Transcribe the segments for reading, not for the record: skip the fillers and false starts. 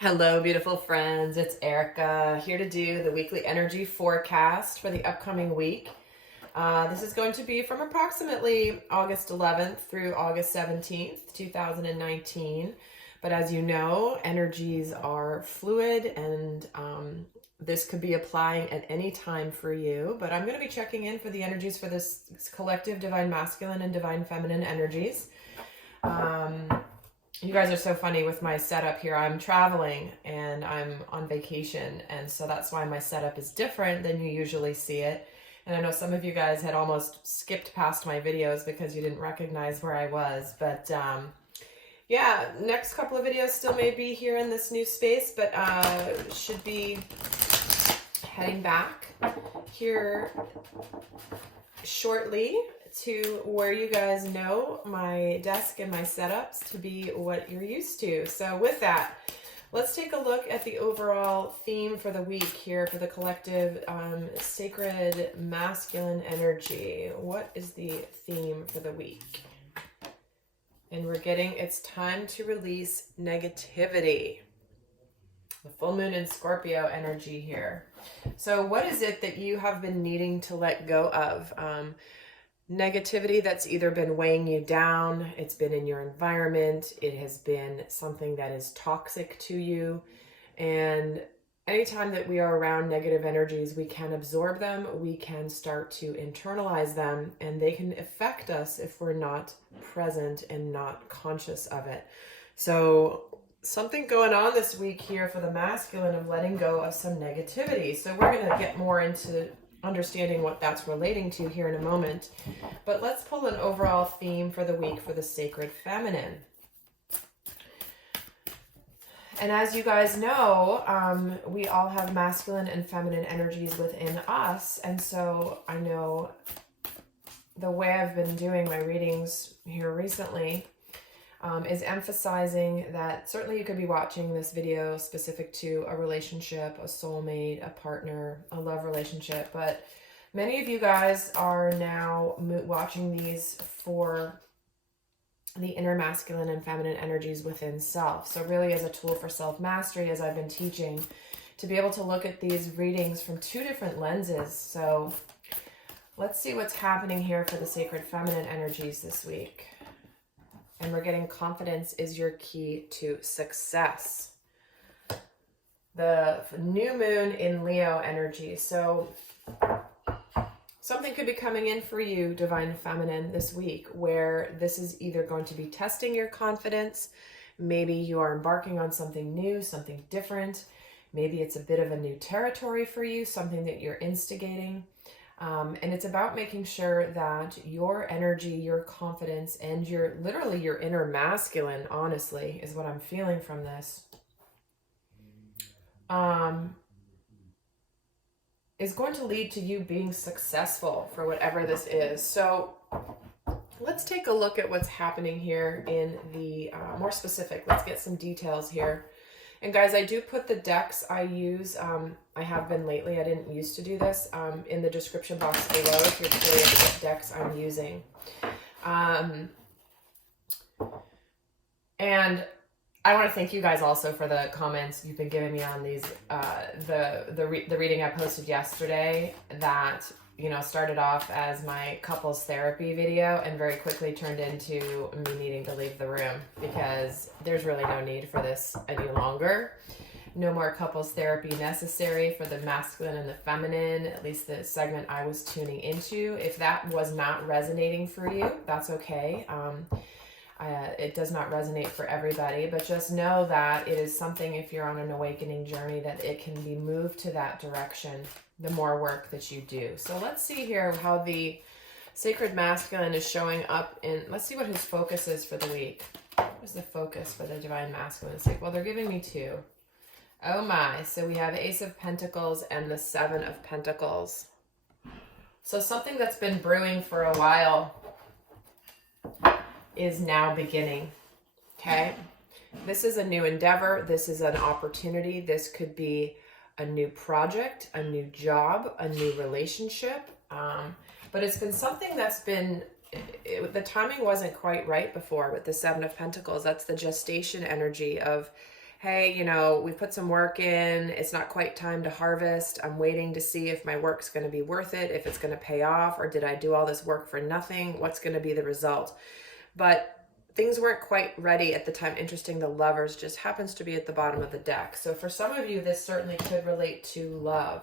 Hello, beautiful friends. It's Erika here to do the weekly energy forecast for the upcoming week. This is going to be from approximately August 11th through August 17th, 2019. But as you know, energies are fluid and this could be applying at any time for you. But I'm going to be checking in for the energies for this collective divine masculine and divine feminine energies. You guys are so funny with my setup here. I'm traveling and I'm on vacation, and so that's why my setup is different than you usually see it. And I know some of you guys had almost skipped past my videos because you didn't recognize where I was. But yeah, next couple of videos still may be here in this new space, but should be heading back here shortly to where you guys know my desk and my setups to be what you're used to. So with that, let's take a look at the overall theme for the week here for the collective sacred masculine energy. What is the theme for the week? And we're getting it's time to release negativity. The full moon in Scorpio energy here. So what is it that you have been needing to let go of? Negativity that's either been weighing you down, it's been in your environment, it has been something that is toxic to you. And anytime that we are around negative energies, we can absorb them, we can start to internalize them, and they can affect us if we're not present and not conscious of it. So something going on this week here for the masculine of letting go of some negativity. So we're going to get more into understanding what that's relating to here in a moment. But let's pull an overall theme for the week for the sacred feminine. And as you guys know, we all have masculine and feminine energies within us. And so I know the way I've been doing my readings here recently is emphasizing that certainly you could be watching this video specific to a relationship, a soulmate, a partner, a love relationship, but many of you guys are now watching these for the inner masculine and feminine energies within self. So really as a tool for self-mastery, as I've been teaching, to be able to look at these readings from two different lenses. So let's see what's happening here for the sacred feminine energies this week. And we're getting confidence is your key to success. The new moon in Leo energy. So something could be coming in for you, divine feminine, this week, where this is either going to be testing your confidence. Maybe you are embarking on something new, something different. Maybe it's a bit of a new territory for you, something that you're instigating. And it's about making sure that your energy, your confidence, and literally your inner masculine, honestly, is what I'm feeling from this, is going to lead to you being successful for whatever this is. So let's take a look at what's happening here in the more specific. Let's get some details here. And guys, I do put the decks I use, I have been lately, I didn't used to do this, in the description box below if you're curious what decks I'm using. And I want to thank you guys also for the comments you've been giving me on these, the reading I posted yesterday that, you know, started off as my couples therapy video and very quickly turned into me needing to leave the room because there's really no need for this any longer. No more couples therapy necessary for the masculine and the feminine, at least the segment I was tuning into. If that was not resonating for you, that's okay. It does not resonate for everybody, but just know that it is something, if you're on an awakening journey, that it can be moved to that direction the more work that you do. So let's see here how the sacred masculine is showing up in, let's see what his focus is for the week. What is the focus for the divine masculine this week? Well, they're giving me two. Oh my, so we have Ace of Pentacles and the Seven of Pentacles. So something that's been brewing for a while is now beginning, okay? This is a new endeavor. This is an opportunity. This could be a new project, a new job, a new relationship. But it's been something that's been, the timing wasn't quite right before with the Seven of Pentacles. That's the gestation energy of hey, you know, we put some work in, it's not quite time to harvest. I'm waiting to see if my work's going to be worth it, if it's going to pay off, or did I do all this work for nothing? What's going to be the result? But things weren't quite ready at the time. Interesting, the Lovers just happens to be at the bottom of the deck. So for some of you, this certainly could relate to love.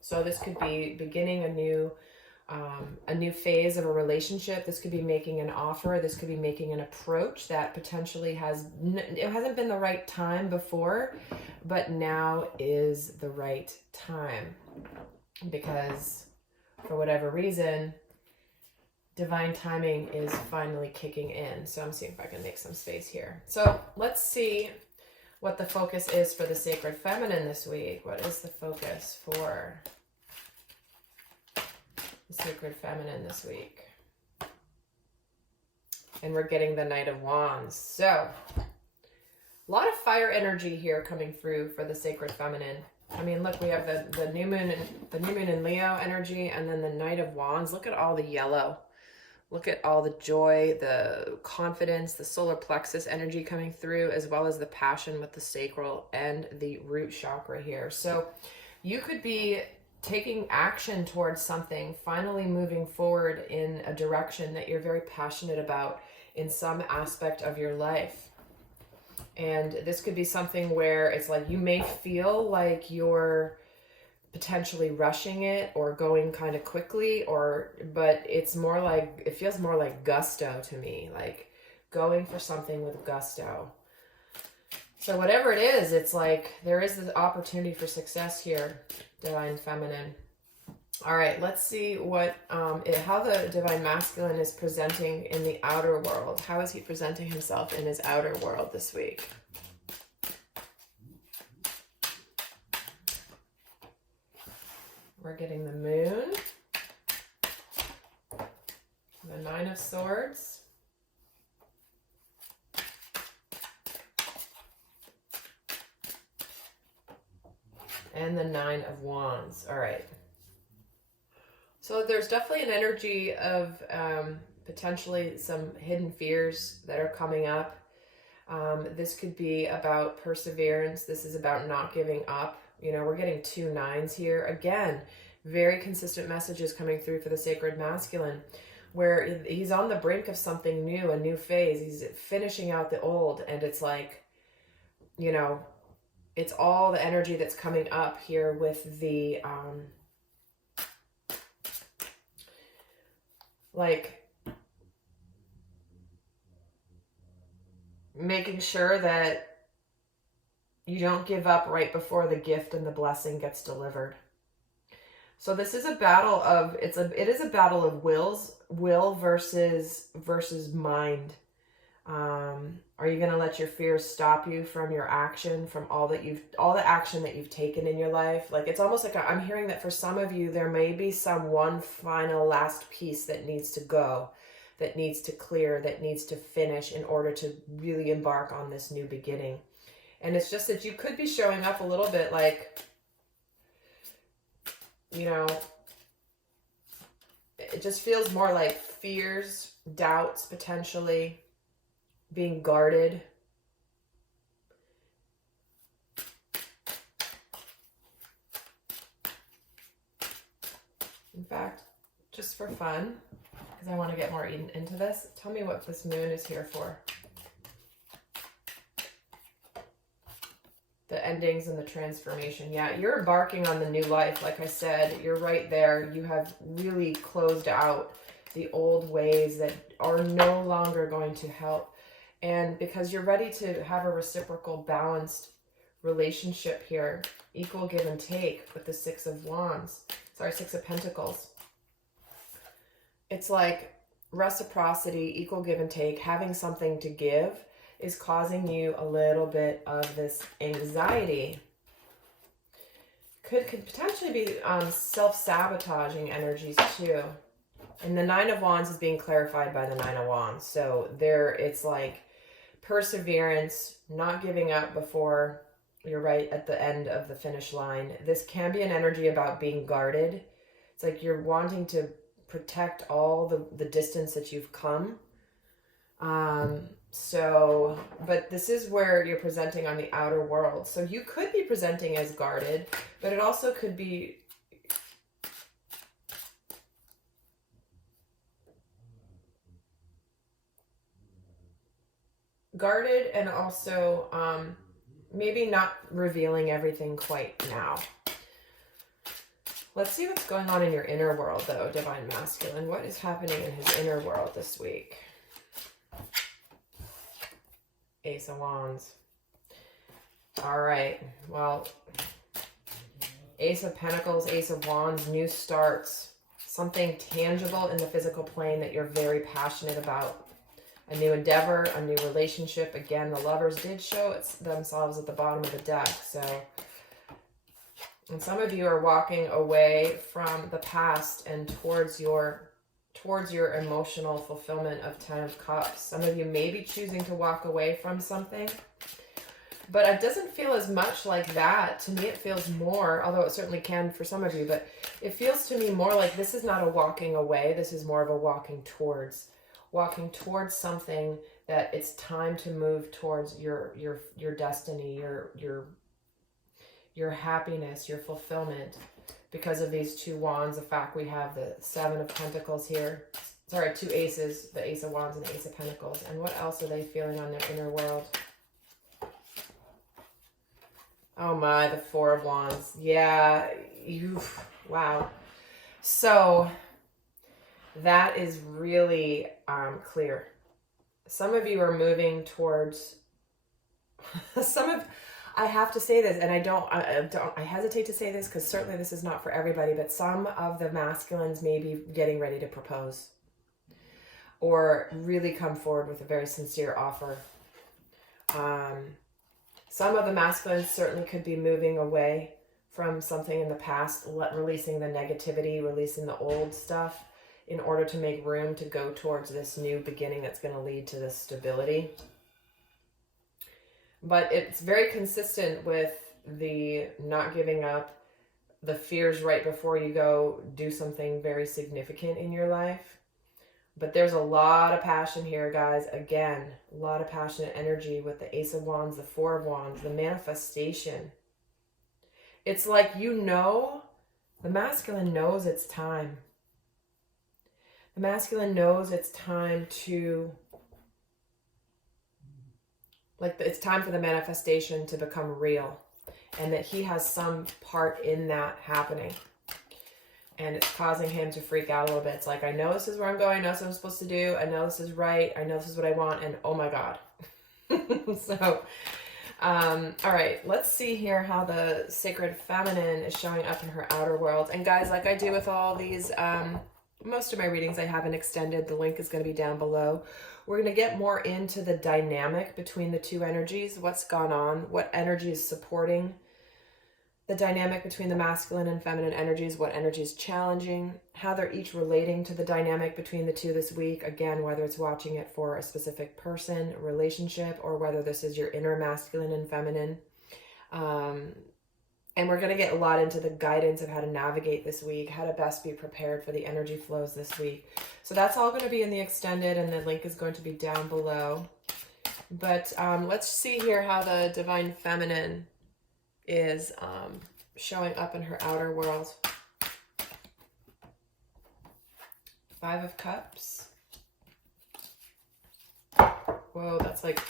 So this could be beginning a new phase of a relationship. This could be making an offer. This could be making an approach that potentially it hasn't been the right time before, but now is the right time because for whatever reason, divine timing is finally kicking in. So I'm seeing if I can make some space here. So let's see what the focus is for the Sacred Feminine this week. What is the focus for the Sacred Feminine this week? And we're getting the Knight of Wands. So a lot of fire energy here coming through for the Sacred Feminine. I mean, look, we have the new moon in Leo energy, and then the Knight of Wands. Look at all the yellow. Look at all the joy, the confidence, the solar plexus energy coming through, as well as the passion with the sacral and the root chakra here. So you could be taking action towards something, finally moving forward in a direction that you're very passionate about in some aspect of your life. And this could be something where it's like you may feel like you're potentially rushing it or going kind of quickly, but it's more like, it feels more like gusto to me, like going for something with gusto. So whatever it is, it's like there is this opportunity for success here, Divine Feminine. All right, let's see what how the Divine Masculine is presenting in the outer world. How is he presenting himself in his outer world this week? We're getting the Moon, the Nine of Swords, and the Nine of Wands. All right. So there's definitely an energy of potentially some hidden fears that are coming up. This could be about perseverance. This is about not giving up. You know, we're getting 2 9s here. Again, very consistent messages coming through for the Sacred Masculine, where he's on the brink of something new, a new phase. He's finishing out the old, and it's like, you know, it's all the energy that's coming up here with the, like, making sure that you don't give up right before the gift and the blessing gets delivered. So this is a battle of, it is a battle of will versus mind. Are you going to let your fears stop you from your action, from all the action that you've taken in your life? Like, it's almost like I'm hearing that for some of you, there may be some one final last piece that needs to go, that needs to clear, that needs to finish in order to really embark on this new beginning. And it's just that you could be showing up a little bit like, you know, it just feels more like fears, doubts, potentially being guarded. In fact, just for fun, because I want to get more into this, tell me what this Moon is here for. The endings and the transformation. Yeah, you're embarking on the new life. Like I said, you're right there. You have really closed out the old ways that are no longer going to help. And because you're ready to have a reciprocal, balanced relationship here, equal give and take with the Six of Pentacles. It's like reciprocity, equal give and take, having something to give is causing you a little bit of this anxiety. Could potentially be self-sabotaging energies too. And the Nine of Wands is being clarified by the Nine of Wands. So it's like perseverance, not giving up before you're right at the end of the finish line. This can be an energy about being guarded. It's like you're wanting to protect all the distance that you've come. So, but this is where you're presenting on the outer world. So you could be presenting as guarded, but it also could be guarded and also maybe not revealing everything quite now. Let's see what's going on in your inner world, though, Divine Masculine. What is happening in his inner world this week? Ace of Wands. All right. Well, Ace of Pentacles, Ace of Wands, new starts. Something tangible in the physical plane that you're very passionate about. A new endeavor, a new relationship. Again, the Lovers did show themselves at the bottom of the deck. So, and some of you are walking away from the past and towards your emotional fulfillment of 10 of Cups. Some of you may be choosing to walk away from something, but it doesn't feel as much like that. To me, it feels more, although it certainly can for some of you, but it feels to me more like this is not a walking away. This is more of a walking towards something that it's time to move towards your destiny, your happiness, your fulfillment. Because of these two wands, the fact we have the Seven of Pentacles here. Sorry, two aces, the Ace of Wands and the Ace of Pentacles. And what else are they feeling on their inner world? Oh my, the Four of Wands. Yeah, wow. So that is really clear. Some of you are moving towards I have to say this, and I hesitate to say this because certainly this is not for everybody, but some of the masculines may be getting ready to propose or really come forward with a very sincere offer. Some of the masculines certainly could be moving away from something in the past, releasing the negativity, releasing the old stuff in order to make room to go towards this new beginning that's going to lead to this stability. But it's very consistent with the not giving up, the fears right before you go do something very significant in your life. But there's a lot of passion here, guys. Again, a lot of passionate energy with the Ace of Wands, the Four of Wands, the manifestation. It's like, the masculine knows it's time. The masculine knows it's time to... it's time for the manifestation to become real, and that he has some part in that happening, and it's causing him to freak out a little bit. It's like, I know this is where I'm going, I know what I'm supposed to do, I know this is right, I know this is what I want, and oh my God. So, all right, let's see here how the Sacred Feminine is showing up in her outer world. And guys, like I do with all these, most of my readings I haven't extended. The link is going to be down below. We're going to get more into the dynamic between the two energies, what's gone on, what energy is supporting the dynamic between the masculine and feminine energies, what energy is challenging, how they're each relating to the dynamic between the two this week. Again, whether it's watching it for a specific person, relationship, or whether this is your inner masculine and feminine. And we're going to get a lot into the guidance of how to navigate this week, how to best be prepared for the energy flows this week. So that's all going to be in the extended, and the link is going to be down below. But let's see here how the Divine Feminine is showing up in her outer world. Five of Cups. Whoa, that's like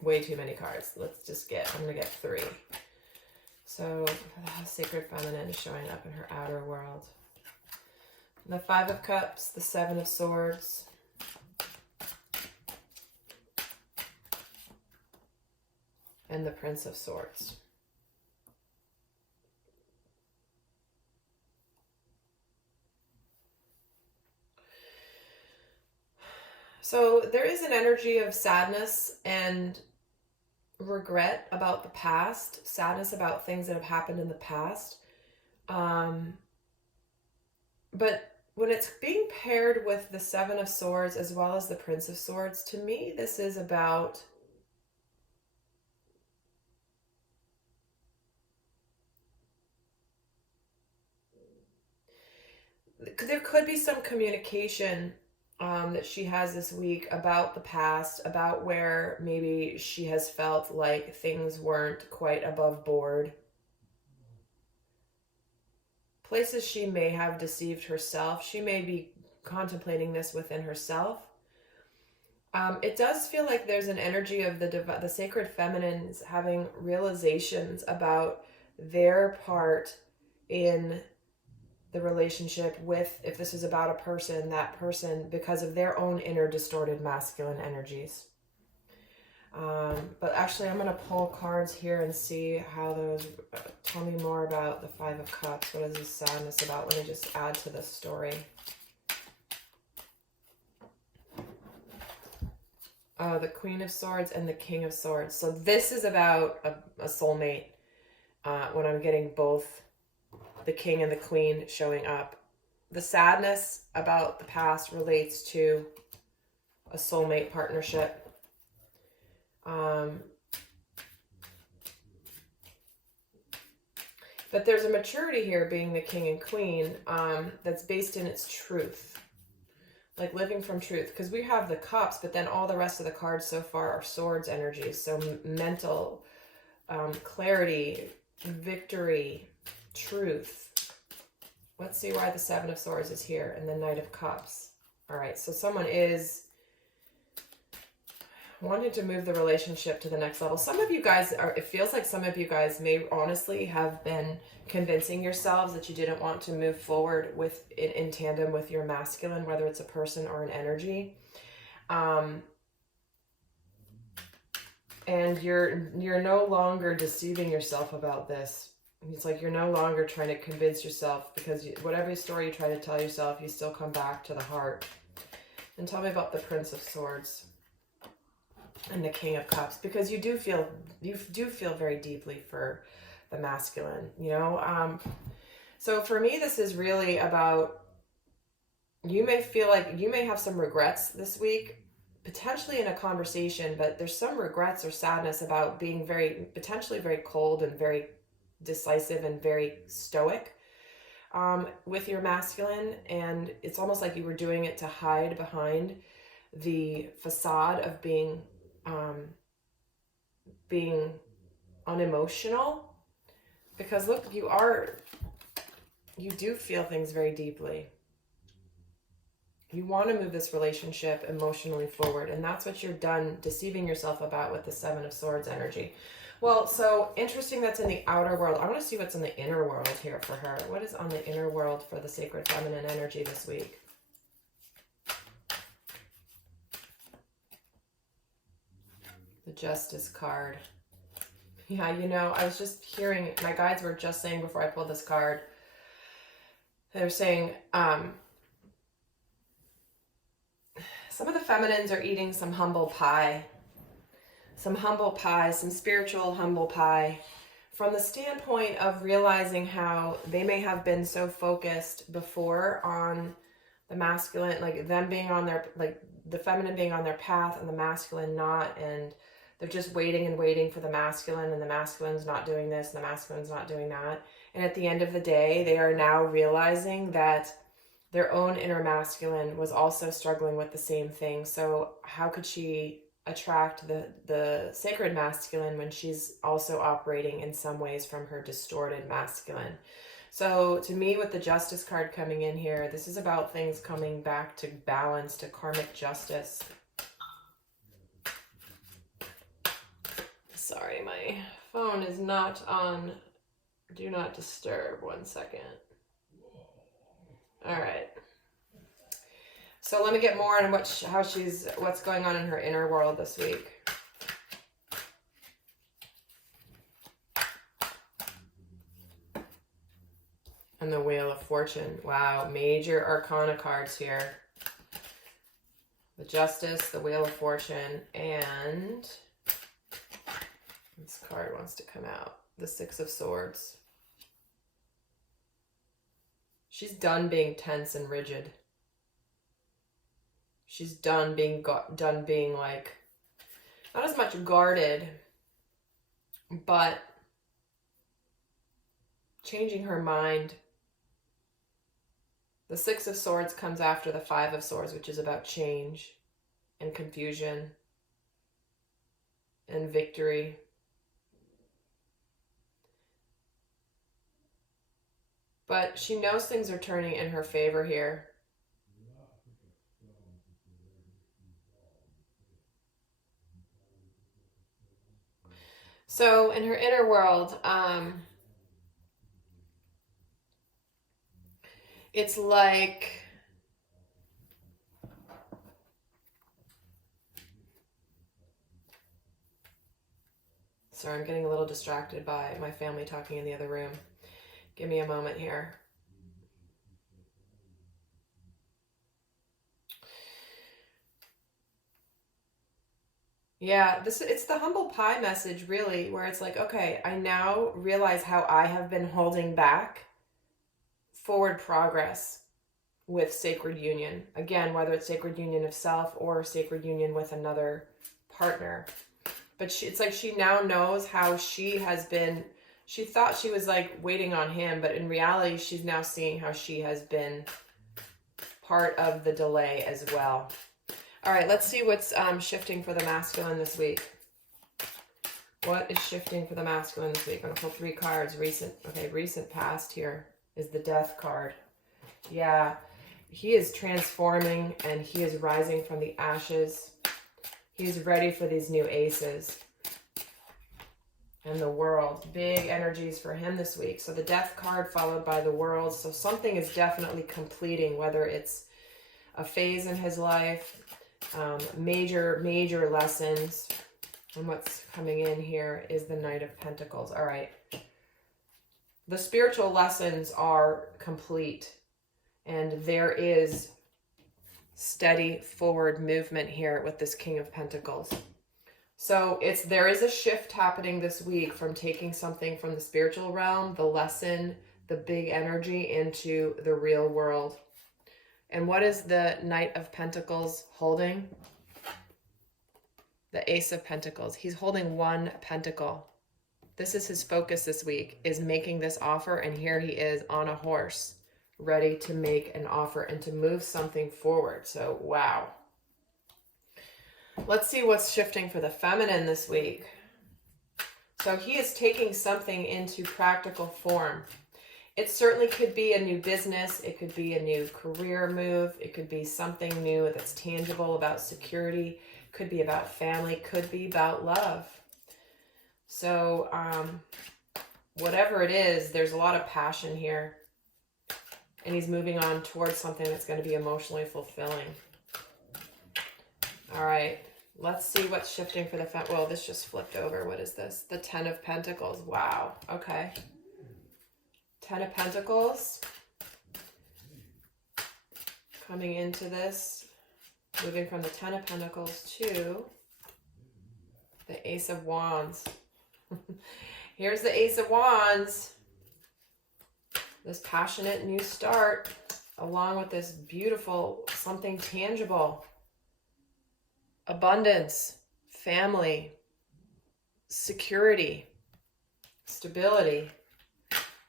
way too many cards. I'm going to get 3. So the Sacred Feminine is showing up in her outer world. The Five of Cups, the Seven of Swords, and the Prince of Swords. So there is an energy of sadness and regret about the past, sadness about things that have happened in the past. But when it's being paired with the Seven of Swords as well as the Prince of Swords, to me, this is about there could be some communication that she has this week about the past, about where maybe she has felt like things weren't quite above board. Places she may have deceived herself. She may be contemplating this within herself. It does feel like there's an energy of the sacred feminines having realizations about their part in the relationship with, if this is about a person, that person, because of their own inner distorted masculine energies. But actually, I'm going to pull cards here and see how those tell me more about the Five of Cups. What is this sadness about? Let me just add to the story. Oh, the Queen of Swords and the King of Swords. So this is about a soulmate. When I'm getting both the King and the Queen showing up. The sadness about the past relates to a soulmate partnership. But there's a maturity here, being the King and Queen, that's based in its truth. Like living from truth. Because we have the Cups, but then all the rest of the cards so far are Swords energies. So mental clarity, victory, truth. Let's see why the Seven of Swords is here and the Knight of Cups. All right, so someone is wanting to move the relationship to the next level. Some of you guys are, it feels like some of you guys may honestly have been convincing yourselves that you didn't want to move forward with in tandem with your masculine, whether it's a person or an energy. And you're no longer deceiving yourself about this. It's like you're no longer trying to convince yourself, because whatever story you try to tell yourself, you still come back to the heart. And tell me about the Prince of Swords and the King of Cups, because you do feel very deeply for the masculine, you know. So for me, this is really about, you may feel like you may have some regrets this week, potentially in a conversation, but there's some regrets or sadness about being potentially very cold and very decisive and very stoic with your masculine. And it's almost like you were doing it to hide behind the facade of being unemotional, because look, you do feel things very deeply. You want to move this relationship emotionally forward, and that's what you're done deceiving yourself about with the Seven of Swords energy. Well, so interesting, that's in the outer world. I want to see what's in the inner world here for her. What is on the inner world for the sacred feminine energy this week? The Justice card. Yeah, you know, I was just hearing, my guides were just saying before I pulled this card, they're saying, some of the feminines are eating some humble pie. Some spiritual humble pie, from the standpoint of realizing how they may have been so focused before on the masculine, like them being on their, like the feminine being on their path and the masculine not, and they're just waiting and waiting for the masculine, and the masculine's not doing this and the masculine's not doing that. And at the end of the day, they are now realizing that their own inner masculine was also struggling with the same thing. So how could she attract the sacred masculine when she's also operating in some ways from her distorted masculine? So to me, with the Justice card coming in here, this is about things coming back to balance, to karmic justice. Sorry, my phone is not on do not disturb. 1 second. All right. So let me get more on what's going on in her inner world this week. And the Wheel of Fortune. Wow, major arcana cards here. The Justice, the Wheel of Fortune, and this card wants to come out. The Six of Swords. She's done being tense and rigid. She's done being like, not as much guarded, but changing her mind. The Six of Swords comes after the Five of Swords, which is about change and confusion and victory. But she knows things are turning in her favor here. So in her inner world, it's like sorry, I'm getting a little distracted by my family talking in the other room. Give me a moment here. Yeah, it's the humble pie message, really, where it's like, okay, I now realize how I have been holding back forward progress with sacred union. Again, whether it's sacred union of self or sacred union with another partner. But it's like she now knows how she has been, she thought she was like waiting on him, but in reality, she's now seeing how she has been part of the delay as well. All right, let's see what's shifting for the masculine this week. What is shifting for the masculine this week? I'm going to pull 3 cards. Recent past here is the Death card. Yeah, he is transforming and he is rising from the ashes. He's ready for these new aces. And the World. Big energies for him this week. So the Death card followed by the World. So something is definitely completing, whether it's a phase in his life, major lessons. And what's coming in here is the Knight of Pentacles. All right. The spiritual lessons are complete. And there is steady forward movement here with this King of Pentacles. So there is a shift happening this week from taking something from the spiritual realm, the lesson, the big energy, into the real world. And what is the Knight of Pentacles holding? The Ace of Pentacles. He's holding 1 pentacle. This is his focus this week, is making this offer. And here he is on a horse, ready to make an offer and to move something forward. So, wow. Let's see what's shifting for the feminine this week. So he is taking something into practical form. It certainly could be a new business. It could be a new career move. It could be something new that's tangible about security. Could be about family. Could be about love. So whatever it is, there's a lot of passion here. And he's moving on towards something that's going to be emotionally fulfilling. All right. Let's see what's shifting for the well, this just flipped over. What is this? The 10 of Pentacles. Wow. Okay. 10 of Pentacles. Coming into this. Moving from the 10 of Pentacles to the Ace of Wands. Here's the Ace of Wands. This passionate new start, along with this beautiful something tangible. Abundance, family, security, stability,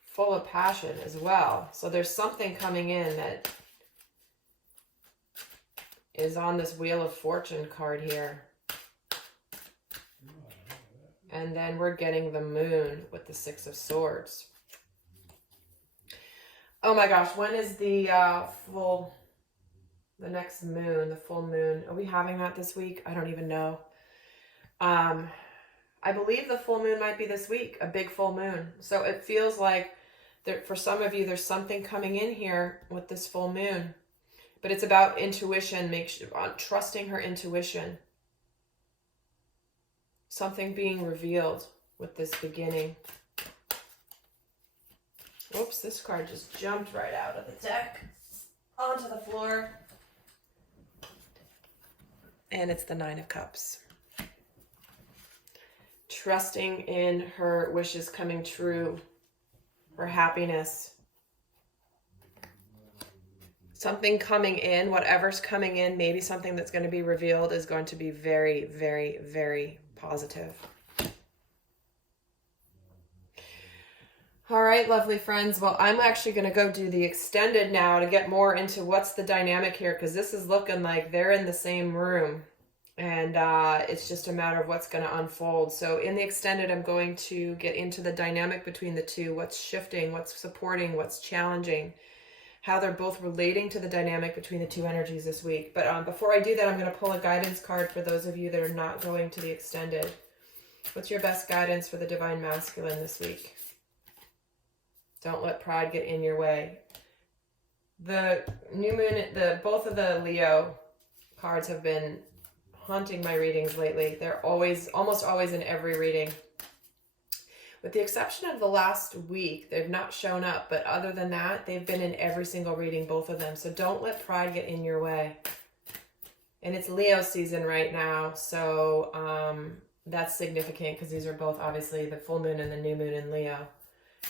full of passion as well. So there's something coming in that is on this Wheel of Fortune card here. And then we're getting the Moon with the 6 of Swords. Oh my gosh, when is the next moon, the full moon? Are we having that this week? I don't even know. I believe the full moon might be this week, a big full moon. So it feels like for some of you, there's something coming in here with this full moon. But it's about intuition, trusting her intuition. Something being revealed with this beginning. Whoops, this card just jumped right out of the deck onto the floor. And it's the 9 of Cups. Trusting in her wishes coming true, her happiness. Something coming in, whatever's coming in, maybe something that's going to be revealed is going to be very, very, very positive. All right, lovely friends. Well, I'm actually going to go do the extended now to get more into what's the dynamic here, because this is looking like they're in the same room, and it's just a matter of what's going to unfold. So in the extended, I'm going to get into the dynamic between the two, what's shifting, what's supporting, what's challenging, how they're both relating to the dynamic between the two energies this week. But before I do that, I'm going to pull a guidance card for those of you that are not going to the extended. What's your best guidance for the Divine Masculine this week? Don't let pride get in your way. The new moon, both of the Leo cards have been haunting my readings lately. They're almost always in every reading. With the exception of the last week, they've not shown up, but other than that, they've been in every single reading, both of them. So don't let pride get in your way. And it's Leo season right now, so that's significant because these are both obviously the full moon and the new moon in Leo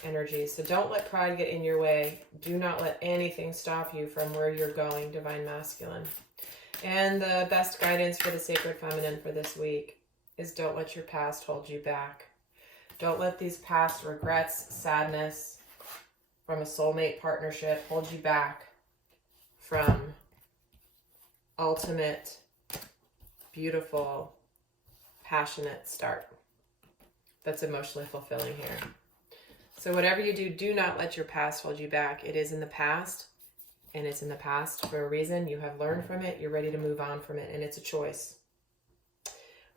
energies. So don't let pride get in your way. Do not let anything stop you from where you're going, Divine Masculine. And the best guidance for the Sacred Feminine for this week is don't let your past hold you back. Don't let these past regrets, sadness from a soulmate partnership hold you back from ultimate, beautiful, passionate start that's emotionally fulfilling here. So whatever you do, do not let your past hold you back. It is in the past, and it's in the past for a reason. You have learned from it. You're ready to move on from it, and it's a choice.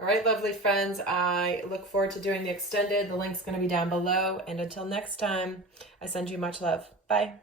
All right, lovely friends, I look forward to doing the extended. The link's going to be down below. And until next time, I send you much love. Bye.